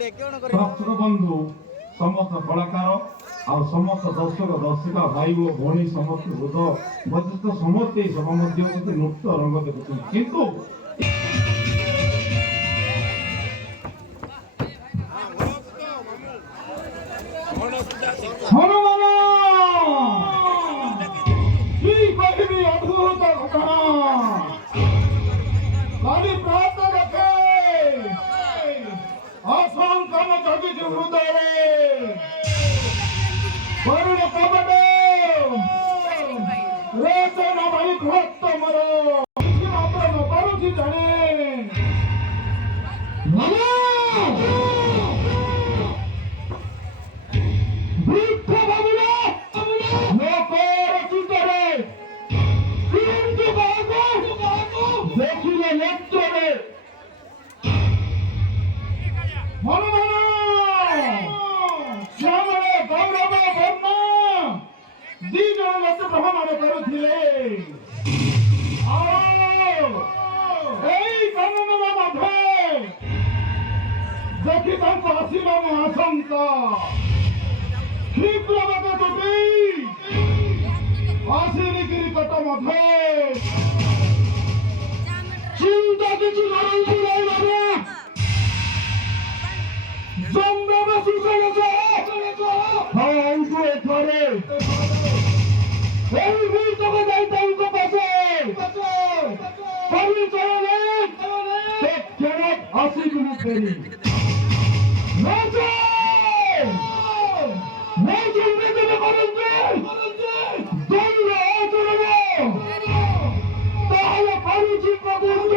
ଦର୍ଶକ ବନ୍ଧୁ ସମସ୍ତ କଳାକାର ଆଉ ସମସ୍ତ ଦର୍ଶକ ଦର୍ଶିକା ଭାଇ ଓ ଭଉଣୀ ସମସ୍ତ ବୃଦ୍ଧ ବୟୋଜ୍ୟେଷ୍ଠ ସମସ୍ତେ ଏହି ସଭା ମଧ୍ୟ ନୃତ୍ୟ ରଙ୍ଗ ଦେଖୁଛନ୍ତି କିନ୍ତୁ ହନୁମାନ কি କହିବି ଅଦ୍ଭୁତ ଘଟଣା କାଲି ପ୍ରାତ ଦେଖେ ଅସଂଖ୍ୟ ଜଗିଛି ହୃଦୟରେ କରୁଣ କପଟ ରେଚନ ଭାଇ ଭକ୍ତ ମୋର କିଛି ମାତ୍ର ନ ପାରୁଛି ଜାଣେ ବୃକ୍ଷ ବାବୁର ଲୋକର ଚିନ୍ତାରେ କିନ୍ତୁ ଦେଖିଲେ ନେତ୍ରରେ ହନୁମାନ ଶ୍ୟାମଳେ ଗୌରବ ବର୍ଣ୍ଣ ଦି ଜଣ ଲୋକ ଭ୍ରମଣ କରୁଥିଲେ ଏଇ କାନନ ମଧ୍ୟରେ ଦେଖି ତାଙ୍କୁ ଆସିବା ମୋ ଆଶଙ୍କା କ୍ଷିପ୍ର ବାଟ ଟୁଟି ଆସିଲି ଗିରିକଟ ମଧ୍ୟରେ ଚିନ୍ତା କିଛି କରନ୍ତୁ ରହିବାରେ ଜମ୍ବାବାସୀ ଏଥରେ এই বীরতকে যাইতাঙ্ক পাশে পরিচয়নে তৎক্ষণাৎ আসিগুলি ফেরি নির্দেশনা করেন যে দণ্ড আচরণ তাহলে পরিচিত পর্যন্ত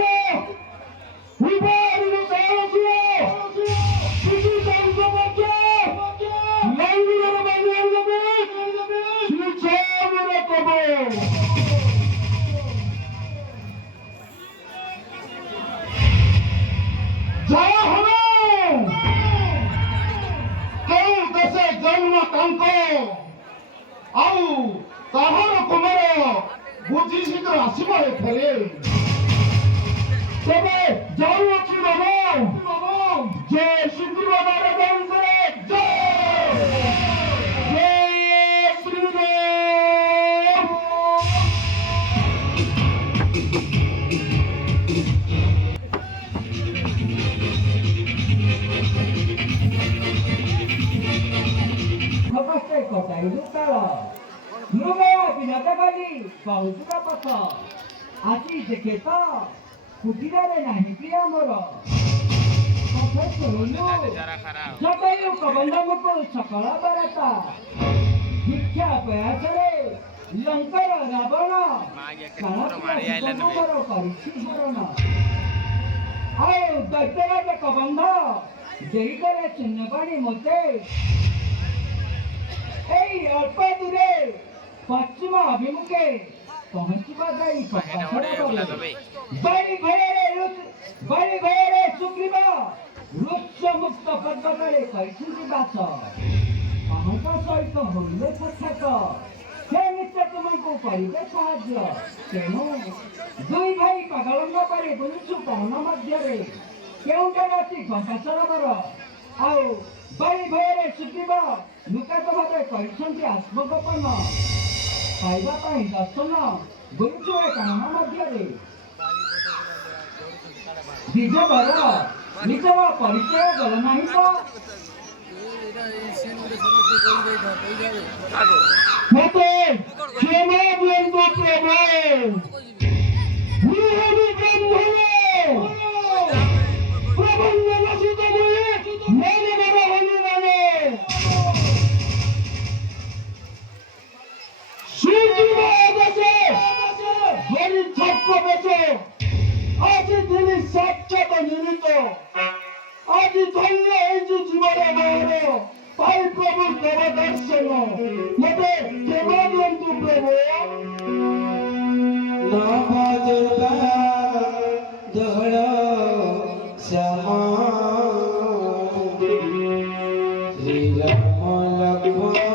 উপায় তাহার কুমার বুঝি শীঘ্র আসিবার ফেলে তবে যাওয়াছি বাবা যে শুক্রবার বংশে আজি দেখে তো কুটিরারে নাহি প্রিয় মোর কথা শুনুনু জটায়ু কবন্ধ মুখ সকাଳ বারতা শিক্ষা প্রয়াসরে লঙ্কার রাবণ କରିଛି ହରଣ ଆଉ ଦୈତ୍ୟରାଜ କବନ୍ଧ ଦେଇକରେ ଚିହ୍ନବାଣୀ ମୋତେ এই অল্প দূরে পশ্চিম অভিমুখে পৌঁছিবা যাই বাড়ি ভୟରେ ସୁଗ୍ରୀବ ରୁକ୍ଷ ମୁକ୍ତ ପର୍ବତରେ କରିଛନ୍ତି ବାସ ଅହଙ୍କ ସହିତ ହୋଇଲେ ସାକ୍ଷାତ ସେ ନିଶ୍ଚୟ ତୁମକୁ କରିବେ ସାହାଯ୍ୟ ତେଣୁ ଦୁଇ ଭାଇ ପାଗଳଙ୍କ ପରେ ବୁଲୁଛୁ କଣ ମଧ୍ୟରେ କେଉଁଠାରେ ଅଛି ଗଙ୍ଗାଚରଣର ଆଉ ବାଡ଼ି ଭୟରେ ସୁଗ୍ରୀବ ଲୁକାତ ଭାବେ କରିଛନ୍ତି ଆତ୍ମଗୋପନ ପାଇବା ପାଇଁ ଦର୍ଶନ ବୁଲୁଛୁ ଏ କାନନ ମଧ୍ୟରେ ଦ୍ୱିଜବର ନିଜର ପରିଚୟ ଗଲ ନାହିଁ ତ ମୋତେ କ୍ଷମା ଦିଅନ୍ତୁ ପ୍ରଭୁ আজি তিনি সাক্ষাৎ নিমিত আজি ধন্য হয়েছি জীবন আমার পাই প্রভু দেব দর্শন মতে কেমন দিয়ন্তু প্রভু নমা দুর্গা দোল শ্যামা শ্রীরাম লক্ষ্মণ প্রভু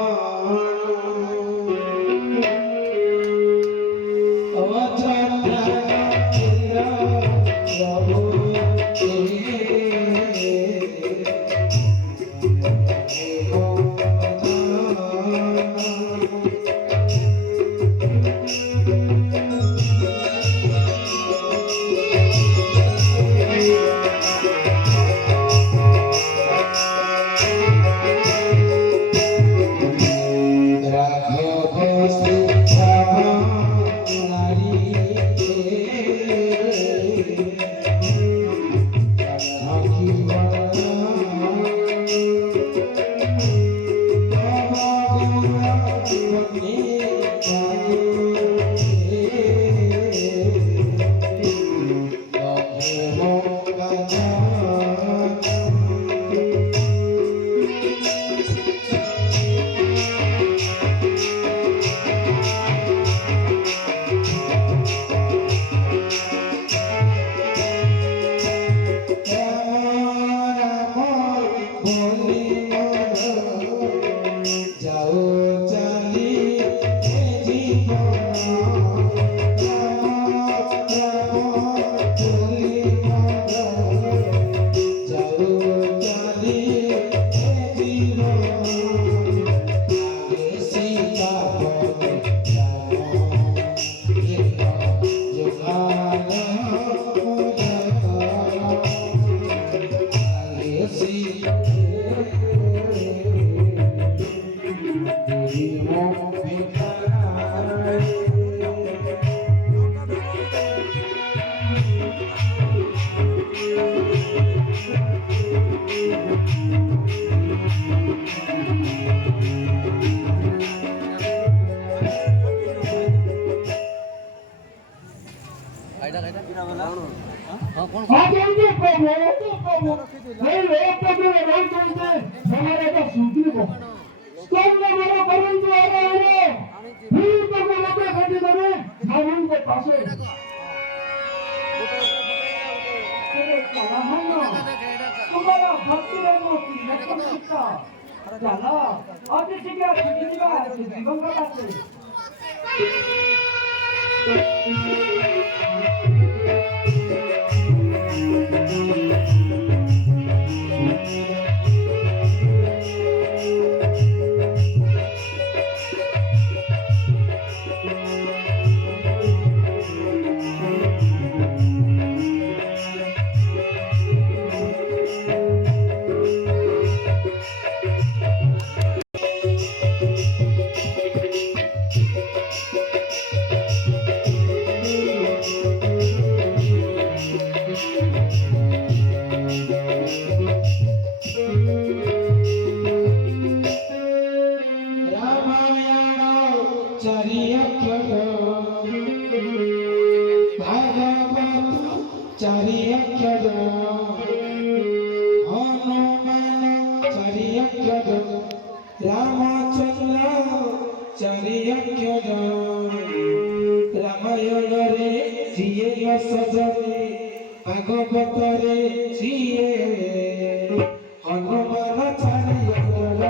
बोली मोर जाओ चाली हे जीवन राम बोली मोर जाओ चाली हे जीवन आगे सीता बोले 아버지 પ્રભુ નહીં રે પ્રભુ રહી જઈને તમારે તો સુધરી ગો તમને મારો પરંતુ આરે આરે હું પ્રભુ લોકો ખાતી તમે નામ કે પાસે तुम्हारा भक्ति रे मोती लक्ष्मण सीता चला अति शीघ्र जीवन का बात चारि अक्षर हनुमान चारि अक्षर रामचंद्र चारि अक्षर रामायण रे सीए सजने भागवत रे सीए हनुमान चारि अक्षर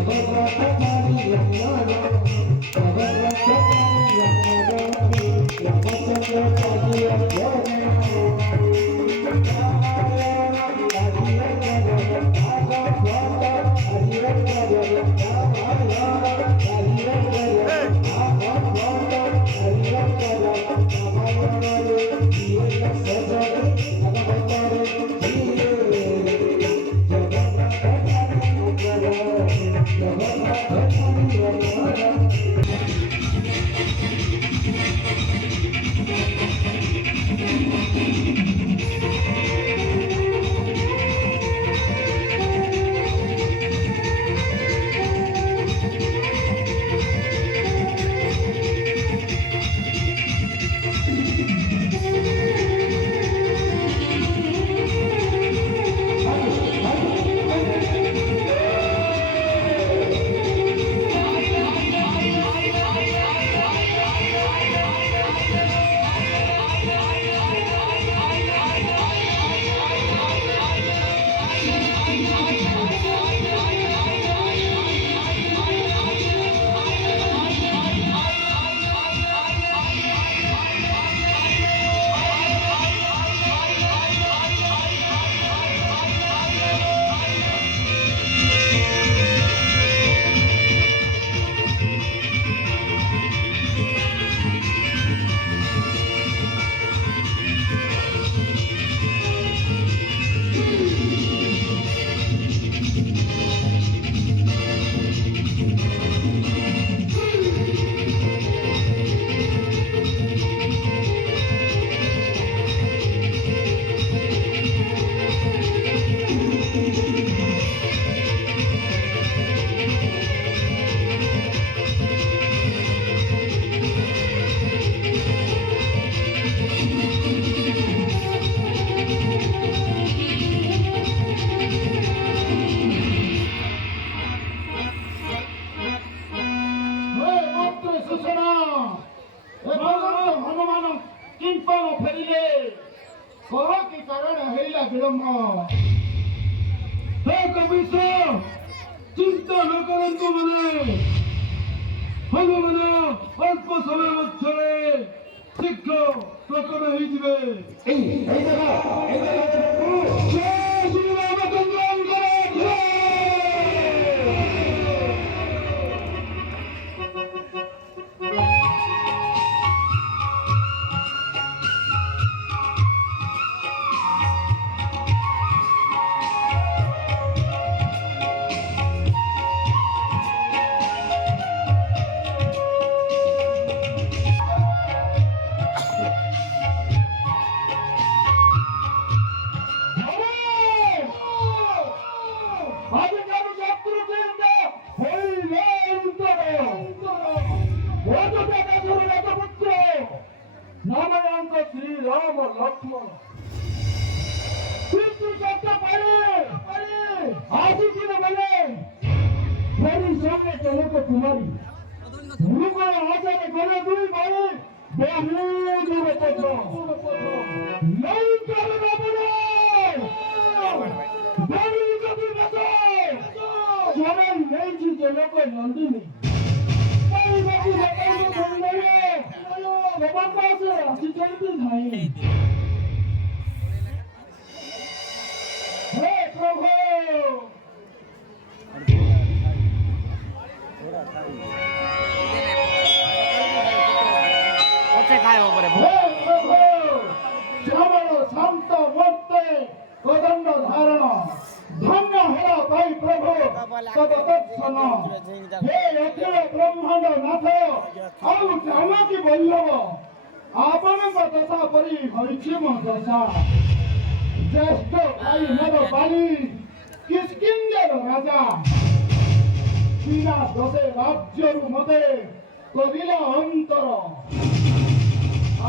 भागवत चारि अक्षर भागवत चारि अक्षर रामचंद्र चारि अक्षर Hey! ବିଷୟ ଚିନ୍ତା ନ କରନ୍ତୁ ମାନେ ହନୁମାନ ଅଳ୍ପ ସମୟ ମଧ୍ୟରେ ଶୀଘ୍ର ପ୍ରକଟ ହେଇଯିବେ। ଜୟ ଶ୍ରୀରାମଚନ୍ଦ୍ରଙ୍କର ଜୟ। नामयांक श्री राम लक्ष्मण पितृ शब्द पड़े आदि दिन बने मेरी सामने चलो को तुम्हारी गुरु को आचार्य करे दुई भाई बहुत दूर पहुंचो नहीं करना पड़े बड़ी कभी बचो जरा नहीं जी चलो को नंदिनी नहीं बाकी बताइए सुंदरी बाबा से अच्छी चलती नहीं हे प्रभु शांत मूर्ते कोदंड धारण धन्य हेला भाई प्रभु तब दर्शन हे अखिल ब्रह्मांड नाथ आउ जानकी वल्लभ आपणक दशा परी हरिछि मो दशा ज्येष्ठ भाई मोर बाली किष्किंधर राजा बिना दशे राज्यरु मते करिला अंतर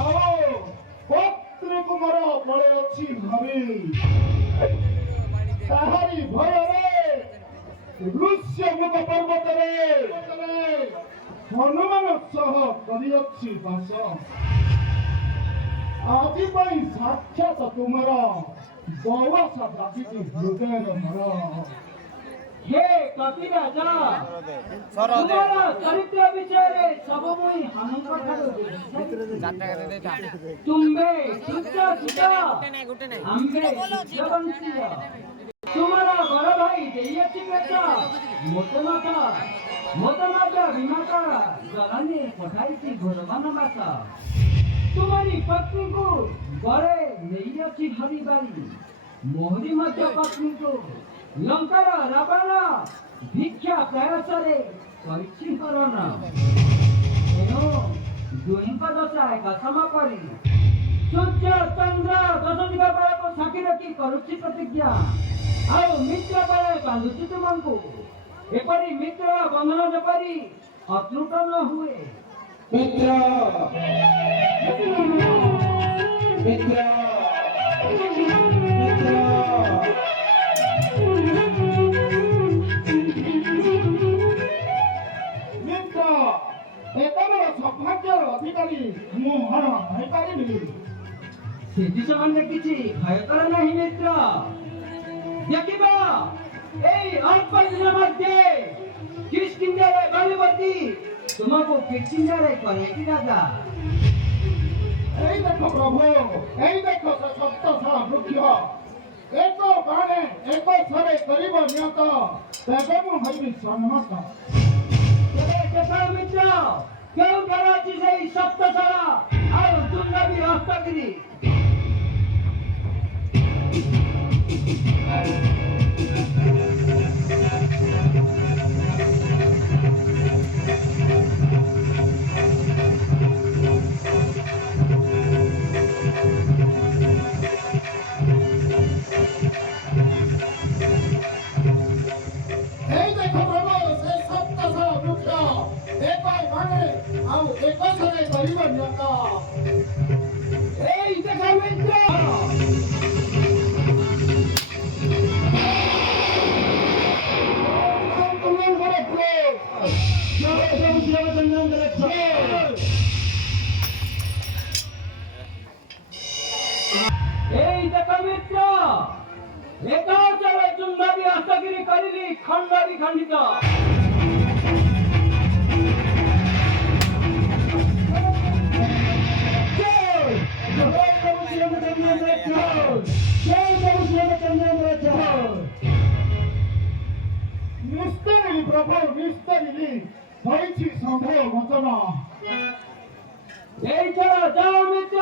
आओ पत्नी कुमार बड़े अच्छी भावी ताहारी भୟରେ ऋष्यमुख पर्वତରେ हनुमान सह କରିଅଛି ବାସ ଆଜି ପାଇଁ ସାକ୍ଷାତ ତୁମର ବୟସ ଜାତିଛି ହୃଦୟର ମୋର हे कपि राजा तुम्हारा चरित्र विषय सब मुई हनुमान ठाकुर तुम्बे सुचा सुचा आम्बे जवंसिया तुम्हारा बड़ा भाई देयची बेटा मोटे माता विमाता जलाने पठाईची घोरवन माता तुम्हारी पत्नी को बड़े देयची हरिबाई मोहरी मध्य पत्नी को लंकार रावण भिक्षा प्रयासरे परिछि करण एनो दुईଙ୍କ दशा एका सम करी सूर्य चंद्र दशदिग को साक्षी रखी करुछि प्रतिज्ञा आउ मित्र बळे बांधुछि तुमको एपरि मित्र बंधन जेपरि अत्रुट न हुए मित्र मित्र सौभाग्यर अधिकारी मोहन ହେଇପାରିବି सेठी समान किछि भय कर नहीं मित्र देखिबा एई अल्प दिन मध्ये किष्किंधर बालीवती तुमको किष्किंधर करे कि राजा এই দেখো প্রভু এই দেখো ସେ ସପ୍ତଶାଳା ବୃକ୍ଷ ଏକ ବାଣେ ଏକ ଥରେ କରିବ ନିୟତ ତେବେ ମୁଁ ହେବି ସମ୍ମତ तेरे देखा मित्र क्यों डराची से सप्तशाला और तुंगा भी हस्तगिरी खंडारी खंडित निस्तरिली प्रभु निस्तरिली दैची संभव वचन এই ছাড়া যাও মিত্র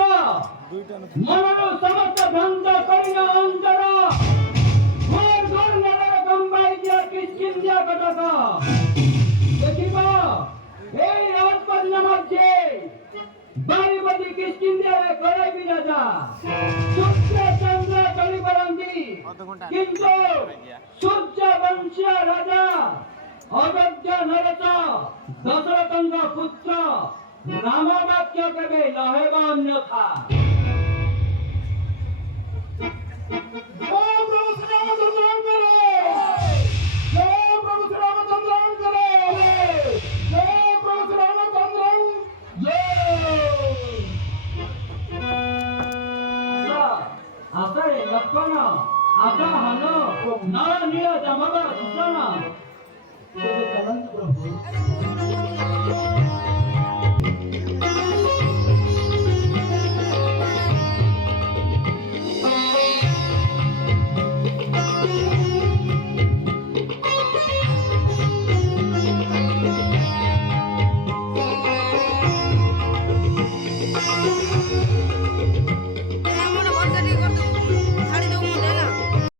মনর সমস্ত ভ্রান্ত করিল অন্তর ঘর ঘর নগর গম্বাই দিয়া কিষ্কিন দিয়া কটক দেখিব এই রাজপথ নামছে বাড়িপতি কিষ্কিন দিয়া গড়াই বিরাজা সূর্য চন্দ্র চলি পারন্তি কিন্তু সূর্য বংশীয় রাজা অযোধ্যা নরচ দশরথଙ୍କ পুত্র রাম বাক্য কেবে লহেব অন্যথা जय प्रभु श्री रामचंद्र करे जय प्रभु श्री रामचंद्र करे जय प्रभु श्री रामचंद्र जय আসারে লক্ষণ আশা হন নর নীল জমগ সুষণ चलंत प्रभु